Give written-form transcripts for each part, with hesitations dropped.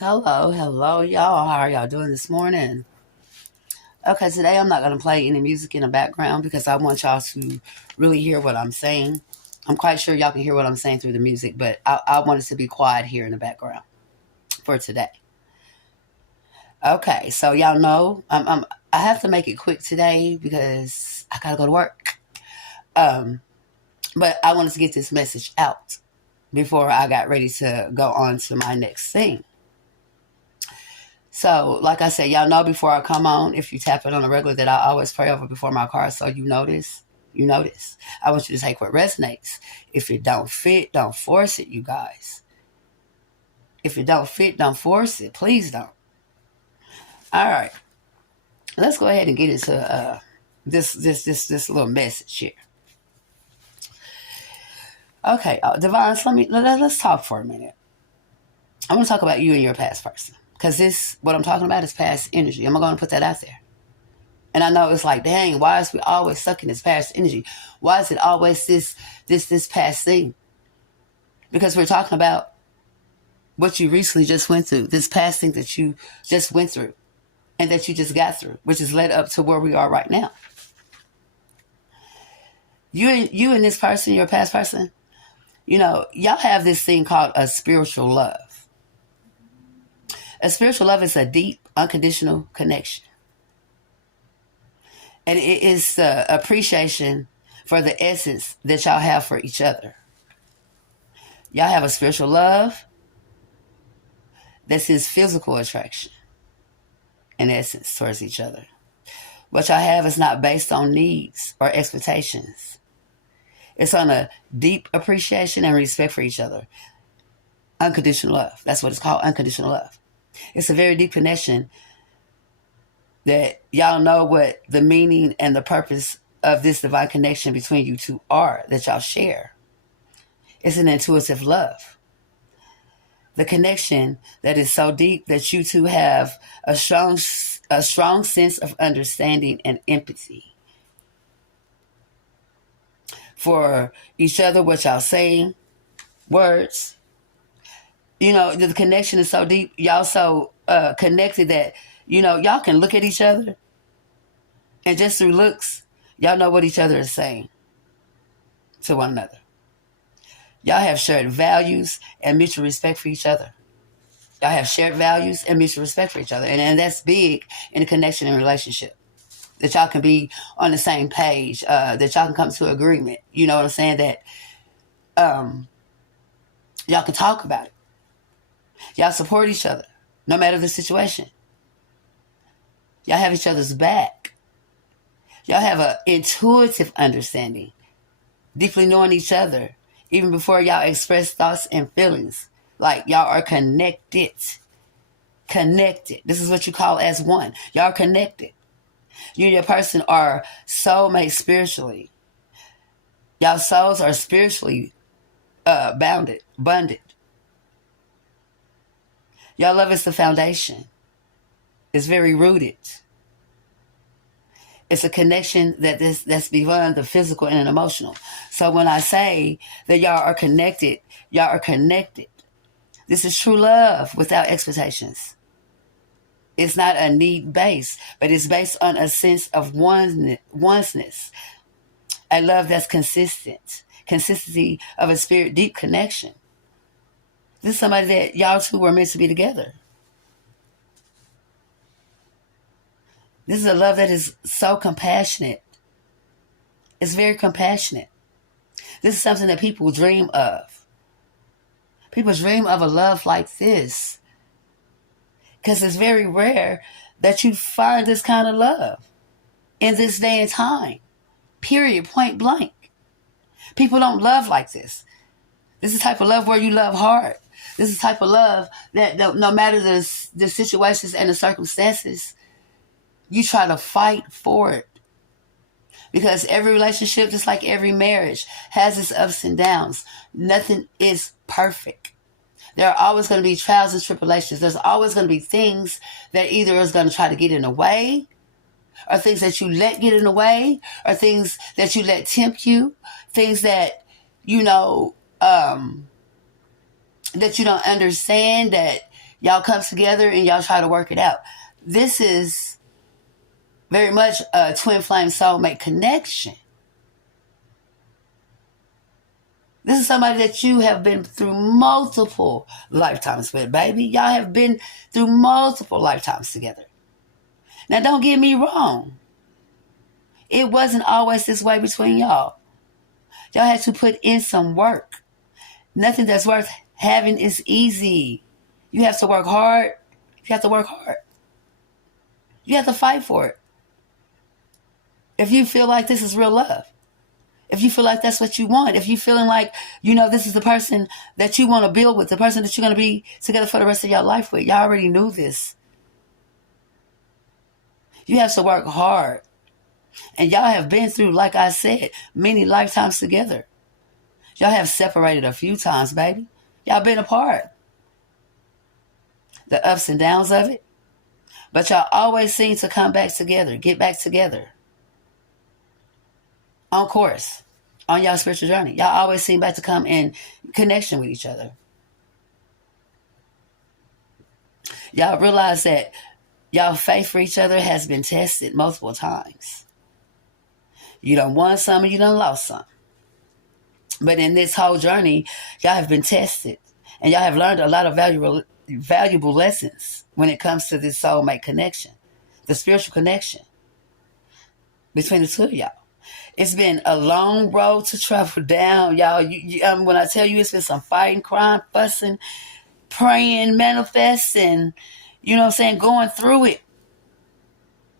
Hello, y'all. How are y'all doing this morning? Okay, today I'm not going to play any music in the background because I want y'all to really hear what I'm saying. I'm quite sure y'all can hear what I'm saying through the music, but I want it to be quiet here in the background for today. Okay, so y'all know I have to make it quick today because I got to go to work. Um, but I wanted to get this message out before I got ready to go on to my next thing. So, like I said, y'all know before I come on, if you tap it on a regular, that I always pray over before my car. So you notice. I want you to take what resonates. If it don't fit, don't force it, you guys. If it don't fit, don't force it. Please don't. All right. Let's go ahead and get into this little message here. Okay, Devon, let's talk for a minute. I want to talk about you and your past person. Because what I'm talking about is past energy. I'm going to put that out there. And I know it's like, dang, why is we always stuck in this past energy? Why is it always this past thing? Because we're talking about what you recently just went through, this past thing that you just went through and that you just got through, which has led up to where we are right now. You and this person, your past person, y'all have this thing called a spiritual love. A spiritual love is a deep, unconditional connection. And it is the appreciation for the essence that y'all have for each other. Y'all have a spiritual love that's his physical attraction, in essence, towards each other. What y'all have is not based on needs or expectations. It's on a deep appreciation and respect for each other. Unconditional love. That's what it's called, unconditional love. It's a very deep connection that y'all know what the meaning and the purpose of this divine connection between you two are, that y'all share. It's an intuitive love. The connection that is so deep that you two have a strong sense of understanding and empathy for each other, what y'all saying, words. The connection is so deep. Y'all so connected that, y'all can look at each other and just through looks, y'all know what each other is saying to one another. Y'all have shared values and mutual respect for each other. Y'all have shared values and mutual respect for each other. And that's big in a connection and relationship. That y'all can be on the same page, that y'all can come to agreement. You know what I'm saying? That y'all can talk about it. Y'all support each other, no matter the situation. Y'all have each other's back. Y'all have an intuitive understanding, deeply knowing each other, even before y'all express thoughts and feelings. Like y'all are connected. Connected. This is what you call as one. Y'all are connected. You and your person are soulmates spiritually. Y'all souls are spiritually bonded. Y'all love is the foundation. It's very rooted. It's a connection that's beyond the physical and emotional. So when I say that y'all are connected, y'all are connected. This is true love without expectations. It's not a need base, but it's based on a sense of oneness. A love that's consistent. Consistency of a spirit deep connection. This is somebody that y'all two were meant to be together. This is a love that is so compassionate. It's very compassionate. This is something that people dream of. People dream of a love like this. Because it's very rare that you find this kind of love in this day and time. Period. Point blank. People don't love like this. This is the type of love where you love hard. This is the type of love that no matter the situations and the circumstances, you try to fight for it. Because every relationship, just like every marriage, has its ups and downs. Nothing is perfect. There are always going to be trials and tribulations. There's always going to be things that either is going to try to get in the way, or things that you let get in the way, or things that you let tempt you, things that, that you don't understand, that, Y'all come together and y'all try to work it out. This is very much a twin flame soulmate connection. This is somebody that you have been through multiple lifetimes with, baby. Y'all have been through multiple lifetimes together. Now, don't get me wrong. It wasn't always this way between y'all. Y'all had to put in some work. Nothing that's worth having is easy. You have to work hard. You have to work hard. You have to fight for it. If you feel like this is real love, if you feel like that's what you want, if you're feeling like, this is the person that you want to build with, the person that you're going to be together for the rest of your life with, y'all already knew this. You have to work hard. And y'all have been through, like I said, many lifetimes together. Y'all have separated a few times, baby. Y'all been apart. The ups and downs of it. But y'all always seem to come back together, get back together. On course, on y'all spiritual journey. Y'all always seem back to come in connection with each other. Y'all realize that y'all faith for each other has been tested multiple times. You done won some and you done lost some. But in this whole journey, y'all have been tested. And y'all have learned a lot of valuable lessons when it comes to this soulmate connection. The spiritual connection between the two of y'all. It's been a long road to travel down, y'all. When I tell you it's been some fighting, crying, fussing, praying, manifesting, going through it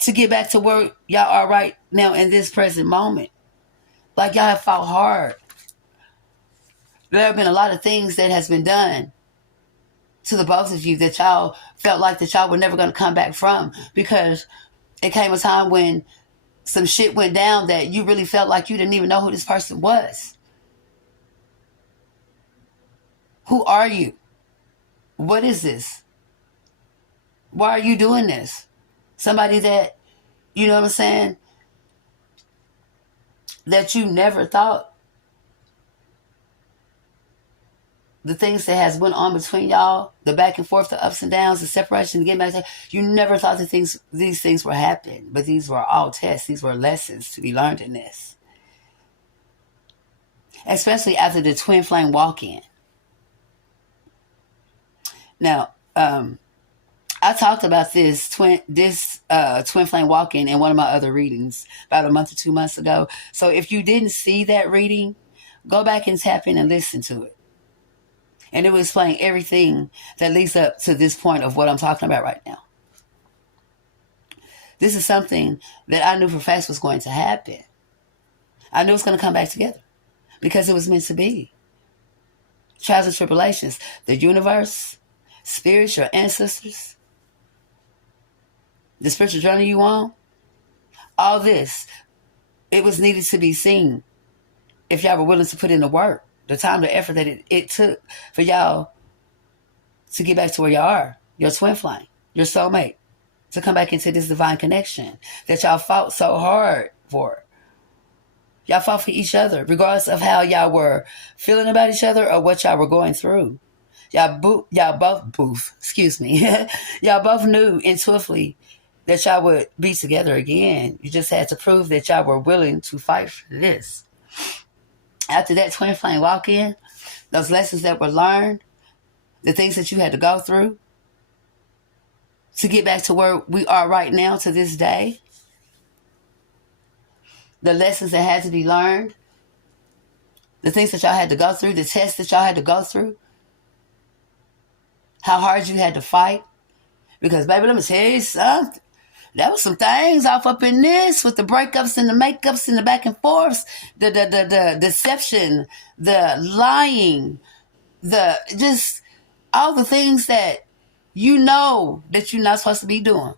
to get back to where y'all are right now in this present moment. Like y'all have fought hard. There have been a lot of things that has been done to the both of you that y'all felt like that y'all were never going to come back from, because it came a time when some shit went down that you really felt like you didn't even know who this person was. Who are you? What is this? Why are you doing this? Somebody that, you know what I'm saying, that you never thought the things that has went on between y'all, the back and forth, the ups and downs, the separation, the getting back to, you never thought that these things were happening. But these were all tests. These were lessons to be learned in this. Especially after the twin flame walk-in. Now, I talked about this twin flame walk-in in one of my other readings about a month or 2 months ago. So if you didn't see that reading, go back and tap in and listen to it. And it will explain everything that leads up to this point of what I'm talking about right now. This is something that I knew for facts was going to happen. I knew it was going to come back together because it was meant to be. Trials and tribulations, the universe, spirits, your ancestors, the spiritual journey you on, all this, it was needed to be seen if y'all were willing to put in the work. The time, the effort that it took for y'all to get back to where y'all are, your twin flame, your soulmate, to come back into this divine connection that y'all fought so hard for. Y'all fought for each other, regardless of how y'all were feeling about each other or what y'all were going through. Y'all both knew intuitively that y'all would be together again. You just had to prove that y'all were willing to fight for this. After that twin flame walk-in, those lessons that were learned, the things that you had to go through to get back to where we are right now to this day, the lessons that had to be learned, the things that y'all had to go through, the tests that y'all had to go through, how hard you had to fight. Because, baby, let me tell you something. There was some things off up in this with the breakups and the makeups and the back and forths, the deception, the lying, the just all the things that you know that you're not supposed to be doing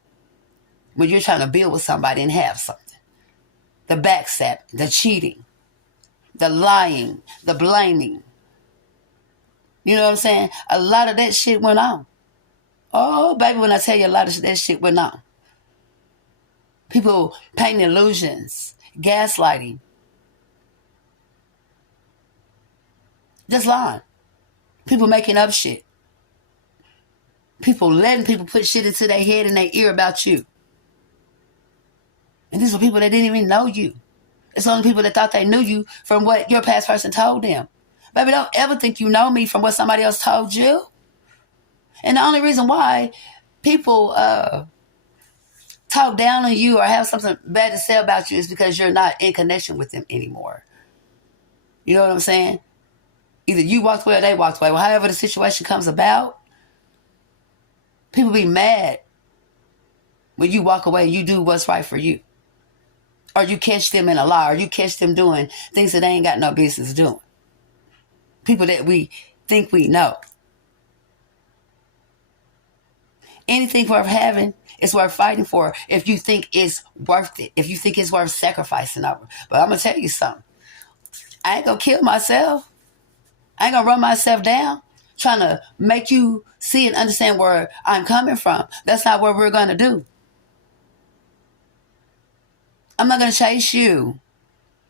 when you're trying to build with somebody and have something. The backstab, the cheating, the lying, the blaming. You know what I'm saying? A lot of that shit went on. Oh, baby, when I tell you a lot of that shit went on. People painting illusions, gaslighting. Just lying. People making up shit. People letting people put shit into their head and their ear about you. And these were people that didn't even know you. It's only people that thought they knew you from what your past person told them. Baby, don't ever think you know me from what somebody else told you. And the only reason why people talk down on you or have something bad to say about you is because you're not in connection with them anymore. You know what I'm saying? Either you walked away or they walked away. Well, however the situation comes about, people be mad when you walk away and you do what's right for you. Or you catch them in a lie, or you catch them doing things that they ain't got no business doing. People that we think we know. Anything worth having is worth fighting for if you think it's worth it. If you think it's worth sacrificing over. But I'm going to tell you something. I ain't going to kill myself. I ain't going to run myself down trying to make you see and understand where I'm coming from. That's not what we're going to do. I'm not going to chase you.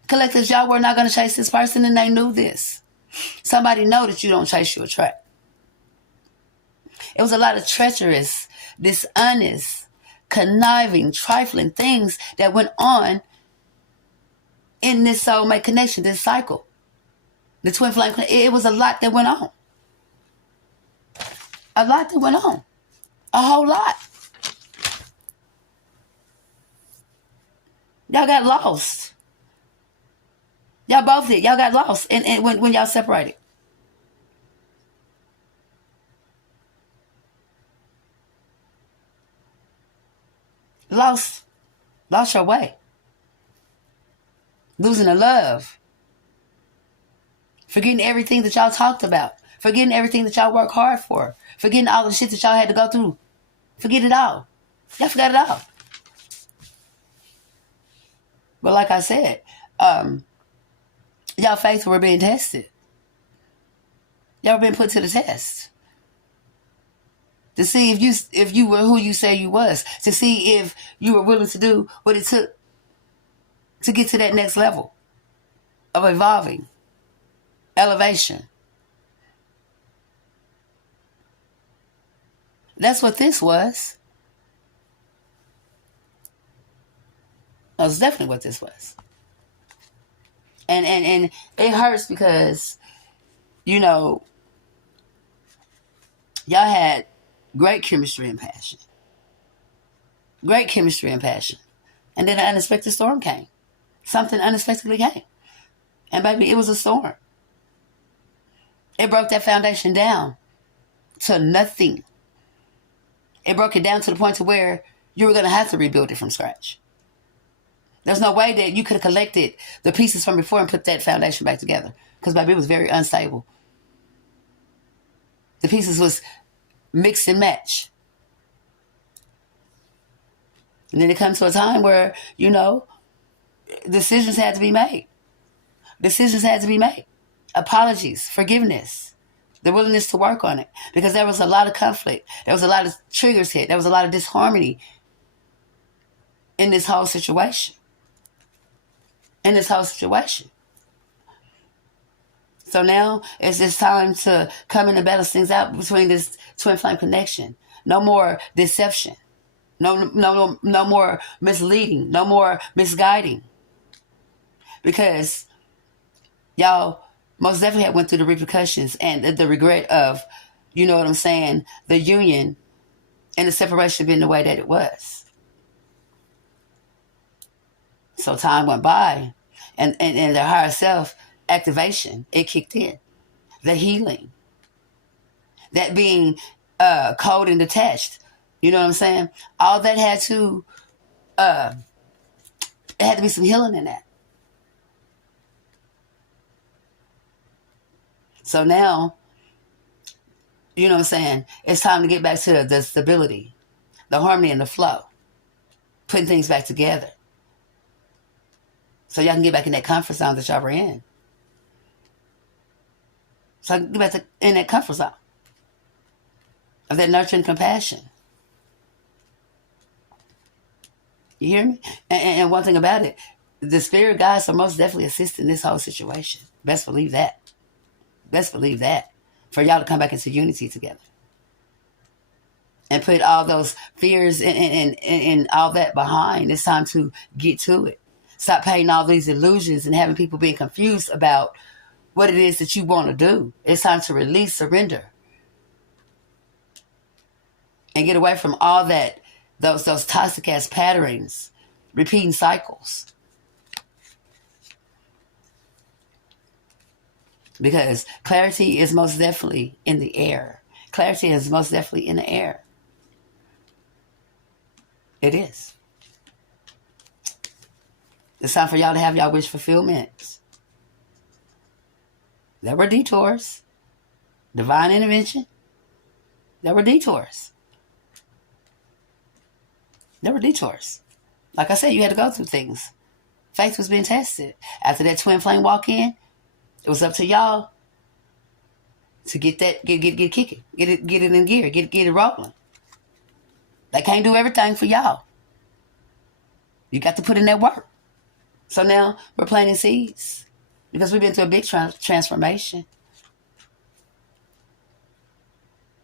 Collectives, y'all were not going to chase this person, and they knew this. Somebody know that you don't chase, you attract. It was a lot of treacherous, dishonest, conniving, trifling things that went on in this soulmate connection, this cycle. The twin flame connection. It was a lot that went on. A lot that went on. A whole lot. Y'all got lost. Y'all both did. Y'all got lost and when y'all separated. Lost your way. Losing the love. Forgetting everything that y'all talked about. Forgetting everything that y'all worked hard for. Forgetting all the shit that y'all had to go through. Forget it all. Y'all forgot it all. But like I said, y'all faith were being tested. Y'all were being put to the test. To see if you were who you say you was. To see if you were willing to do what it took to get to that next level of evolving, elevation. That's what this was. That's definitely what this was. And it hurts because, you know, y'all had great chemistry and passion. Great chemistry and passion. And then an unexpected storm came. Something unexpectedly came. And baby, it was a storm. It broke that foundation down to nothing. It broke it down to the point to where you were going to have to rebuild it from scratch. There's no way that you could have collected the pieces from before and put that foundation back together. Because, baby, it was very unstable. The pieces was mix and match. And then it comes to a time where, you know, decisions had to be made. Decisions had to be made. Apologies, forgiveness, the willingness to work on it. Because there was a lot of conflict. There was a lot of triggers hit. There was a lot of disharmony in this whole situation. So now it's just time to come in and balance things out between this twin flame connection. No more deception. No more misleading. No more misguiding. Because y'all most definitely have went through the repercussions and the regret of, you know what I'm saying, the union and the separation being the way that it was. So time went by, and the higher self activation, it kicked in. The healing. That being cold and detached. You know what I'm saying? All that had to, it had to be some healing in that. So now, you know what I'm saying, it's time to get back to the stability, the harmony and the flow. Putting things back together. So y'all can get back in that comfort zone that y'all were in. So I can get back in that comfort zone of that nurturing compassion. You hear me? And one thing about it, the spirit guides are most definitely assisting this whole situation. Best believe that. Best believe that. For y'all to come back into unity together. and put all those fears and all that behind. It's time to get to it. Stop painting all these illusions and having people being confused about what it is that you want to do. It's time to release, surrender, and get away from all that, those toxic ass patterns, repeating cycles. Because clarity is most definitely in the air. Clarity is most definitely in the air. It is. It's time for y'all to have y'all wish fulfillment. There were detours. Divine intervention. There were detours. There were detours. Like I said, you had to go through things. Faith was being tested. After that twin flame walk in, it was up to y'all to get kicking, get it in gear, get it rolling. They can't do everything for y'all. You got to put in that work. So now we're planting seeds because we've been through a big transformation.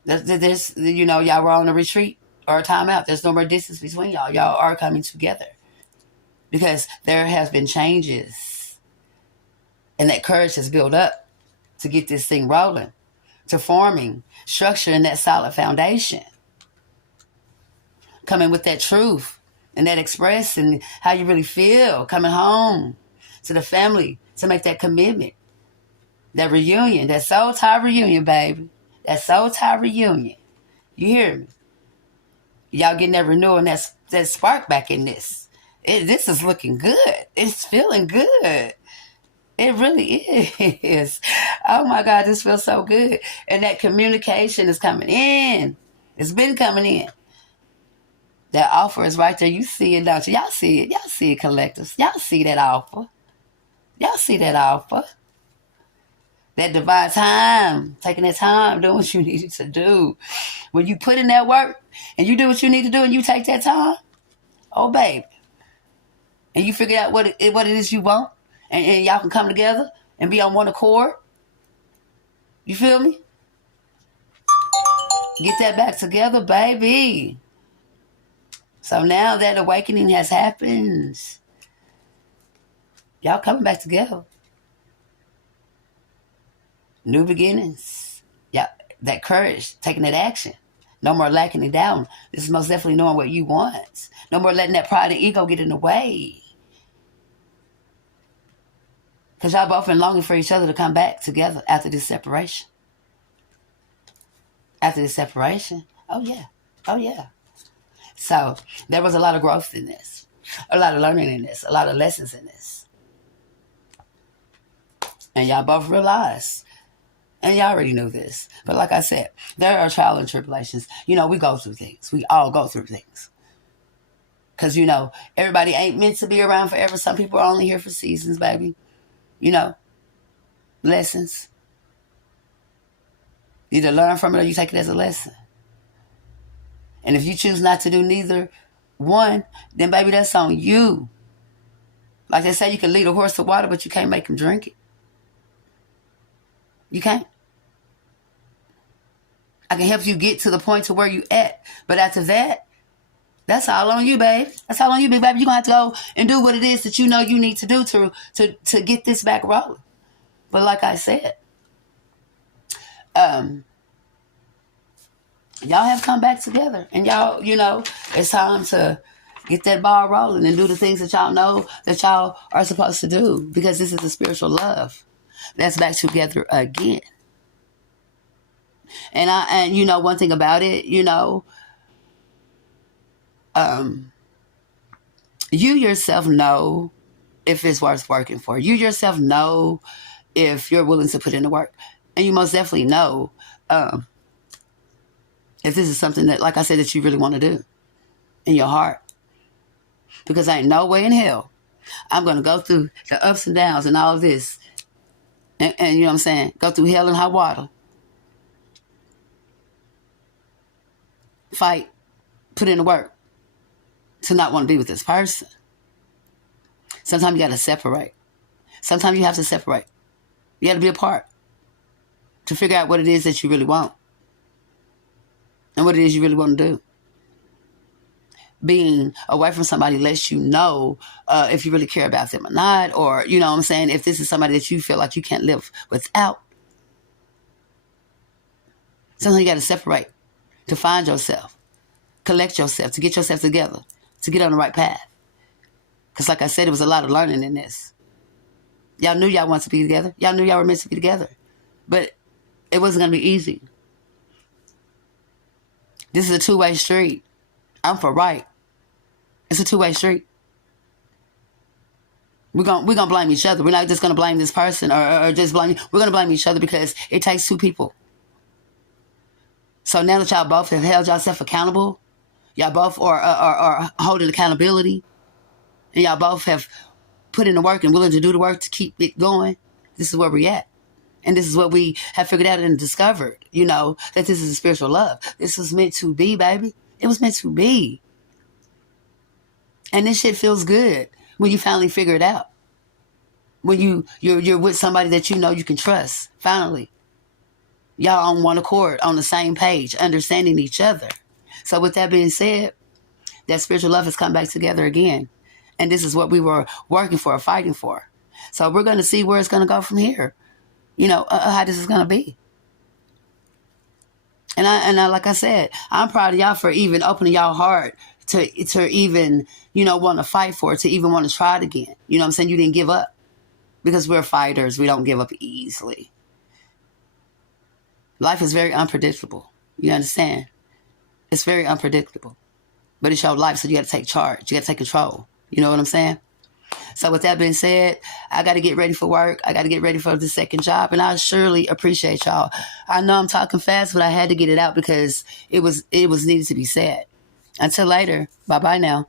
There's, y'all were on a retreat or a timeout. There's no more distance between y'all. Y'all are coming together because there has been changes, and that courage has built up to get this thing rolling, to forming, structuring that solid foundation, coming with that truth and that express and how you really feel, coming home to the family to make that commitment, that reunion, that soul tie reunion, baby, that soul tie reunion. You hear me? Y'all getting that renewal and that spark back in this. This is looking good. It's feeling good. It really is. Oh my God, this feels so good. And that communication is coming in. It's been coming in. That offer is right there. You see it, don't you? Y'all see it. Y'all see it, collectors. Y'all see that offer. Y'all see that offer. That divine time. Taking that time, doing what you needed to do. When you put in that work and you do what you need to do and you take that time, oh, baby. And you figure out what it is you want. And y'all can come together and be on one accord. You feel me? Get that back together, baby. So now that awakening has happened, y'all coming back together. New beginnings. Yeah, that courage, taking that action. No more lacking it down. This is most definitely knowing what you want. No more letting that pride and ego get in the way. Because y'all both been longing for each other to come back together after this separation. After this separation. Oh, yeah. Oh, yeah. So there was a lot of growth in this. A lot of learning in this. A lot of lessons in this. And y'all both realized. And y'all already knew this. But like I said, there are trials and tribulations. We go through things. We all go through things. Because, everybody ain't meant to be around forever. Some people are only here for seasons, baby. Lessons. You either learn from it or you take it as a lesson. And if you choose not to do neither one, then baby, that's on you. Like they say, you can lead a horse to water, but you can't make him drink it. You can't. I can help you get to the point to where you at. But after that, that's all on you, babe. That's all on you, big baby. You're going to have to go and do what it is that you know you need to do to get this back rolling. But like I said, y'all have come back together. And y'all, it's time to get that ball rolling and do the things that y'all know that y'all are supposed to do. Because this is a spiritual love that's back together again. And one thing about it, you yourself know if it's worth working for. You yourself know if you're willing to put in the work. And you most definitely know if this is something that, like I said, that you really want to do in your heart. Because ain't no way in hell I'm going to go through the ups and downs and all of this. And you know what I'm saying? Go through hell and hot water. Fight. Put in the work. To not want to be with this person. Sometimes you got to separate. Sometimes you have to separate. You got to be apart. To figure out what it is that you really want. and what it is you really want to do. Being away from somebody lets you know if you really care about them or not, or, you know what I'm saying, if this is somebody that you feel like you can't live without. Sometimes you got to separate to find yourself, collect yourself, to get yourself together, to get on the right path. Because like I said, it was a lot of learning in this. Y'all knew y'all wanted to be together. Y'all knew y'all were meant to be together. But it wasn't going to be easy. This is a two-way street. I'm for right. It's a two-way street. We're gonna blame each other. We're not just going to blame this person or just blame you. We're going to blame each other because it takes two people. So now that y'all both have held yourself accountable, y'all both are holding accountability, and y'all both have put in the work and willing to do the work to keep it going, this is where we're at. And this is what we have figured out and discovered, you know, that this is a spiritual love. This was meant to be, baby. It was meant to be. And this shit feels good when you finally figure it out. When you're with somebody that you know you can trust, finally. Y'all on one accord, on the same page, understanding each other. So with that being said, that spiritual love has come back together again. And this is what we were working for, fighting for. So we're going to see where it's going to go from here. You know, how this is going to be. And I, like I said, I'm proud of y'all for even opening y'all heart to even, you know, want to fight for it, to even want to try it again. You know what I'm saying? You didn't give up. Because we're fighters. We don't give up easily. Life is very unpredictable. You understand? It's very unpredictable. But it's your life, so you got to take charge. You got to take control. You know what I'm saying? So with that being said, I got to get ready for work. I got to get ready for the second job. And I surely appreciate y'all. I know I'm talking fast, but I had to get it out because it was needed to be said. Until later. Bye-bye now.